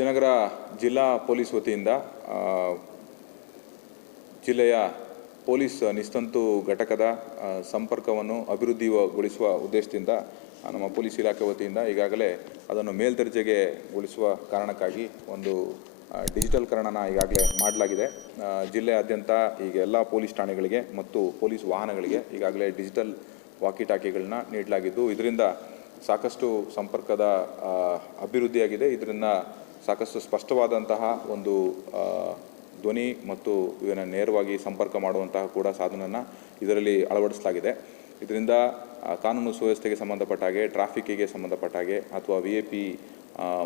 ವಿಜಯನಗರ ಜಿಲ್ಲಾ ಪೊಲೀಸ್ ವತಿಯಿಂದ ಜಿಲ್ಲೆಯ ಪೊಲೀಸ್ ನಿಸ್ತಂತು ಘಟಕದ ಸಂಪರ್ಕವನ್ನು ಅಭಿವೃದ್ಧಿಗೊಳಿಸುವ ಉದ್ದೇಶದಿಂದ ನಮ್ಮ ಪೊಲೀಸ್ ಇಲಾಖೆ ವತಿಯಿಂದ ಈಗಾಗಲೇ ಅದನ್ನು ಮೇಲ್ದರ್ಜೆಗೆಗೊಳಿಸುವ ಕಾರಣಕ್ಕಾಗಿ ಒಂದು ಡಿಜಿಟಲ್ಕರಣನ ಈಗಾಗಲೇ ಮಾಡಲಾಗಿದೆ. ಜಿಲ್ಲೆಯಾದ್ಯಂತ ಈಗ ಎಲ್ಲ ಪೊಲೀಸ್ ಠಾಣೆಗಳಿಗೆ ಮತ್ತು ಪೊಲೀಸ್ ವಾಹನಗಳಿಗೆ ಈಗಾಗಲೇ ಡಿಜಿಟಲ್ ವಾಕಿ ಟಾಕಿಗಳನ್ನ ನೀಡಲಾಗಿದ್ದು, ಇದರಿಂದ ಸಾಕಷ್ಟು ಸಂಪರ್ಕದ ಅಭಿವೃದ್ಧಿಯಾಗಿದೆ. ಇದರಿಂದ ಸಾಕಷ್ಟು ಸ್ಪಷ್ಟವಾದಂತಹ ಒಂದು ಧ್ವನಿ ಮತ್ತು ಇದನ್ನು ನೇರವಾಗಿ ಸಂಪರ್ಕ ಮಾಡುವಂತಹ ಕೂಡ ಸಾಧನವನ್ನು ಇದರಲ್ಲಿ ಅಳವಡಿಸಲಾಗಿದೆ. ಇದರಿಂದ ಕಾನೂನು ಸುವ್ಯವಸ್ಥೆಗೆ ಸಂಬಂಧಪಟ್ಟ ಹಾಗೆ, ಟ್ರಾಫಿಕ್ಕಿಗೆ ಸಂಬಂಧಪಟ್ಟ ಹಾಗೆ ಅಥವಾ VIP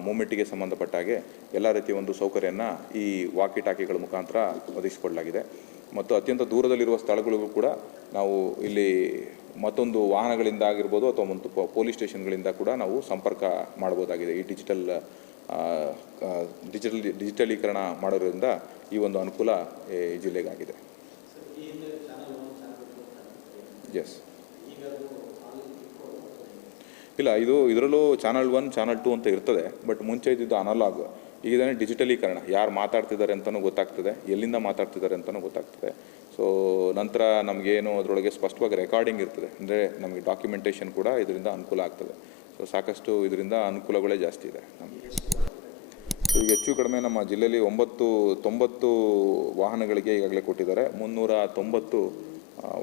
ಮೂವ್ಮೆಂಟಿಗೆ ಸಂಬಂಧಪಟ್ಟ ಹಾಗೆ ಎಲ್ಲ ರೀತಿಯ ಒಂದು ಸೌಕರ್ಯವನ್ನು ಈ ವಾಕಿ ಟಾಕಿಗಳ ಮುಖಾಂತರ ಒದಗಿಸಿಕೊಡಲಾಗಿದೆ. ಮತ್ತು ಅತ್ಯಂತ ದೂರದಲ್ಲಿರುವ ಸ್ಥಳಗಳಿಗೂ ಕೂಡ ನಾವು ಇಲ್ಲಿ ಮತ್ತೊಂದು ವಾಹನಗಳಿಂದ ಆಗಿರ್ಬೋದು ಅಥವಾ ಒಂದು ಪೊಲೀಸ್ ಸ್ಟೇಷನ್ಗಳಿಂದ ಕೂಡ ನಾವು ಸಂಪರ್ಕ ಮಾಡಬಹುದಾಗಿದೆ. ಈ ಡಿಜಿಟಲೀಕರಣ ಮಾಡೋದ್ರಿಂದ ಈ ಒಂದು ಅನುಕೂಲ ಈ ಜಿಲ್ಲೆಗಾಗಿದೆ. ಎಸ್, ಇಲ್ಲ, ಇದರಲ್ಲೂ ಚಾನಲ್ 1 ಚಾನಲ್ 2 ಅಂತ ಇರ್ತದೆ. ಬಟ್ ಮುಂಚೆ ಇದ್ದಿದ್ದು ಅನಲಾಗ್, ಈಗ ಡಿಜಿಟಲೀಕರಣ, ಯಾರು ಮಾತಾಡ್ತಿದ್ದಾರೆ ಅಂತಲೂ ಗೊತ್ತಾಗ್ತದೆ, ಎಲ್ಲಿಂದ ಮಾತಾಡ್ತಿದ್ದಾರೆ ಅಂತಲೂ ಗೊತ್ತಾಗ್ತದೆ. ಸೊ ನಂತರ ನಮಗೇನು ಅದರೊಳಗೆ ಸ್ಪಷ್ಟವಾಗಿ ರೆಕಾರ್ಡಿಂಗ್ ಇರ್ತದೆ, ಅಂದರೆ ನಮಗೆ ಡಾಕ್ಯುಮೆಂಟೇಷನ್ ಕೂಡ ಇದರಿಂದ ಅನುಕೂಲ ಆಗ್ತದೆ. ಸೊ ಸಾಕಷ್ಟು ಇದರಿಂದ ಅನುಕೂಲಗಳೇ ಜಾಸ್ತಿ ಇದೆ ನಮಗೆ. ಸೊ ಈಗ ಹೆಚ್ಚು ಕಡಿಮೆ ನಮ್ಮ ಜಿಲ್ಲೆಯಲ್ಲಿ 90 ವಾಹನಗಳಿಗೆ ಈಗಾಗಲೇ ಕೊಟ್ಟಿದ್ದಾರೆ. 390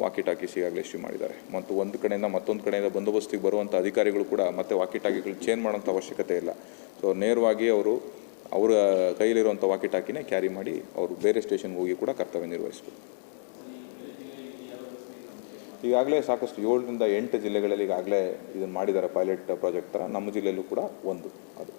ವಾಕಿ ಟಾಕೀಸ್ ಈಗಾಗಲೇ ಇಶ್ಯೂ ಮಾಡಿದ್ದಾರೆ. ಮತ್ತು ಒಂದು ಕಡೆಯಿಂದ ಮತ್ತೊಂದು ಕಡೆಯಿಂದ ಬಂದೋಬಸ್ತಿಗೆ ಬರುವಂಥ ಅಧಿಕಾರಿಗಳು ಕೂಡ ಮತ್ತೆ ವಾಕಿ ಟಾಕಿಗಳು ಚೇಂಜ್ ಮಾಡೋಂಥ ಅವಶ್ಯಕತೆ ಇಲ್ಲ. ಸೊ ನೇರವಾಗಿ ಅವರ ಕೈಲಿರುವಂಥ ವಾಕಿ ಟಾಕಿನೇ ಕ್ಯಾರಿ ಮಾಡಿ ಅವರು ಬೇರೆ ಸ್ಟೇಷನ್ಗೆ ಹೋಗಿ ಕೂಡ ಕರ್ತವ್ಯ ನಿರ್ವಹಿಸಬೇಕು. ಈಗಾಗಲೇ ಸಾಕಷ್ಟು 7 ರಿಂದ 8 ಜಿಲ್ಲೆಗಳಲ್ಲಿ ಈಗಾಗಲೇ ಇದನ್ನು ಮಾಡಿದ್ದಾರೆ, ಪೈಲಟ್ ಪ್ರಾಜೆಕ್ಟ್ ಥರ. ನಮ್ಮ ಜಿಲ್ಲೆಯಲ್ಲೂ ಕೂಡ ಒಂದು ಅದು